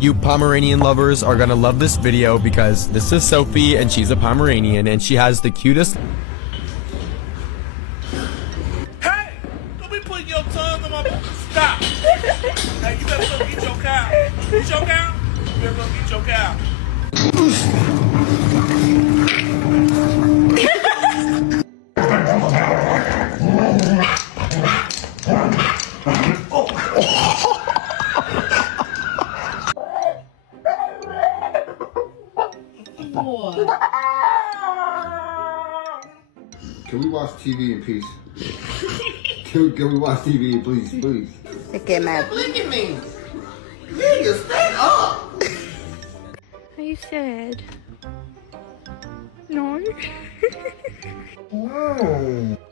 You Pomeranian lovers are gonna love this video because this is Sophie and she's a Pomeranian and she has the cutest. Hey! Don't be putting your tongue on my... Stop! Hey, you better go get your cow. Get your cow? You better go get your cow. Can we watch TV in peace? Can we watch TV, please, please? Look at my. Look at me. Nigga, stand up. Are you sad? No. No.